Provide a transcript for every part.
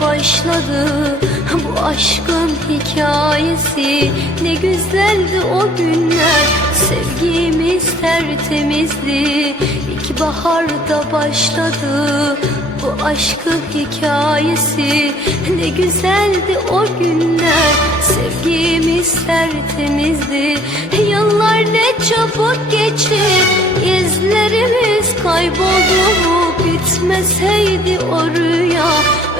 başladı Bu aşkın hikayesi. Ne güzeldi o günler Sevgimiz tertemizdi. İlk baharda başladı Bu aşkın hikayesi. Ne güzeldi o günler Sevgimiz tertemizdi. Yıllar ne çabuk geçti İzlerimiz kayboldu Bitmeseydi o rüya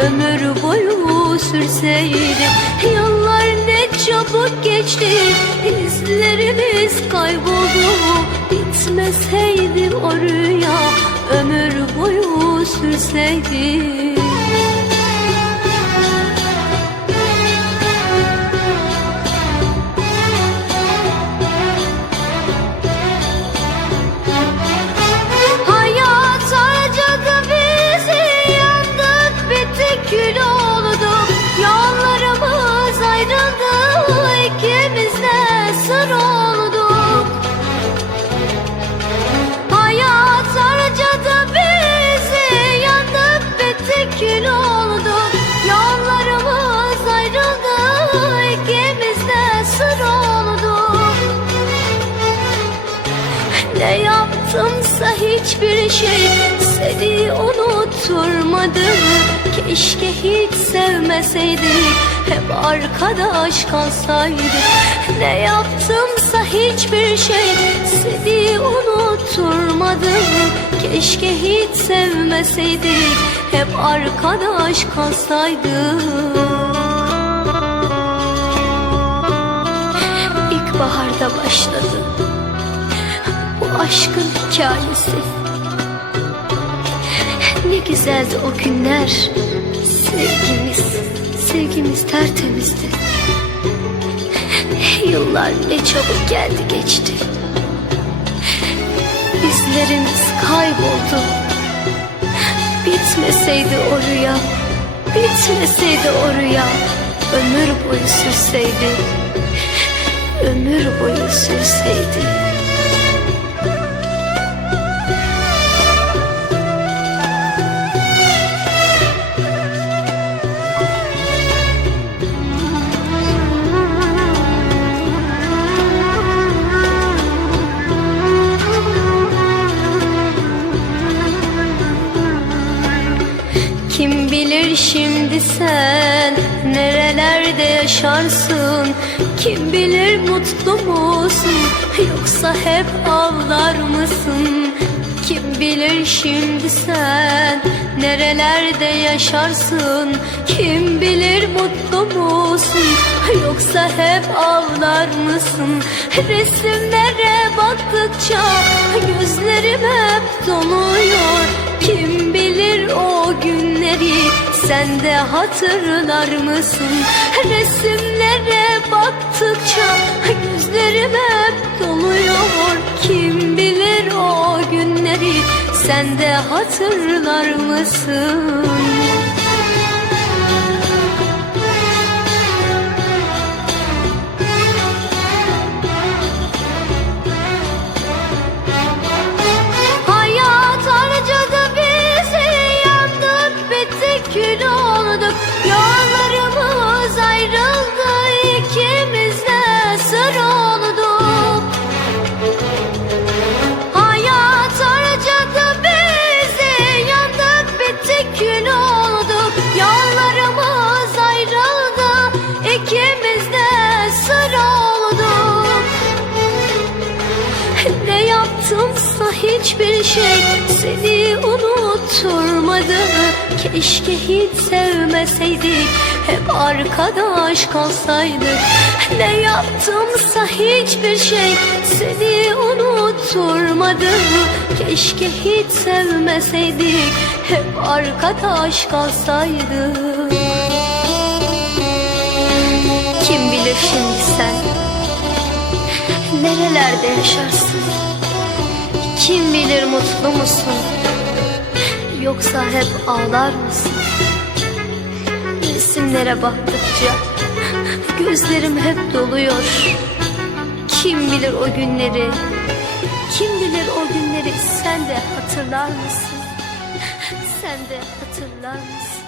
Ömür boyu sürseydi. Yıllar ne çabuk geçti İzlerimiz kayboldu. Bitmeseydi o rüya Ömür boyu sürseydi yaptımsa hiçbir şey seni unutturmadım. Keşke hiç sevmeseydik hep arkadaş kalsaydık Ne yaptımsa hiçbir şey seni unutturmadım. Keşke hiç sevmeseydik hep arkadaş kalsaydık İlkbaharda başladı aşkın hikayesi. Ne güzeldi o günler. Sevgimiz, sevgimiz tertemizdi. Yıllar ne çabuk geldi geçti. İzlerimiz kayboldu. Bitmeseydi o rüya Bitmeseydi o rüya. Ömür boyu sürseydi Ömür boyu sürseydi Bilir şimdi sen nerelerde yaşarsın? Kim bilir mutlu musun? Yoksa hep ağlar mısın? Kim bilir şimdi sen nerelerde yaşarsın? Kim bilir mutlu musun? Yoksa hep ağlar mısın? Resimlere baktıkça gözlerim hep doluyor Kim sen de hatırlar mısın? Resimlere baktıkça gözlerim hep doluyor Kim bilir o günleri sen de hatırlar mısın? Hiçbir şey seni unutturmadı. Keşke hiç sevmeseydik. Hep arkadaş kalsaydık. Ne yaptımsa hiçbir şey seni unutturmadı. Keşke hiç sevmeseydik. Hep arkadaş kalsaydık. Kim bilir şimdi sen? Nerelerde yaşarsın? Kim bilir mutlu musun? Yoksa hep ağlar mısın? Resimlere baktıkça gözlerim hep doluyor. Kim bilir o günleri? Kim bilir o günleri sen de hatırlar mısın? Sen de hatırlar mısın?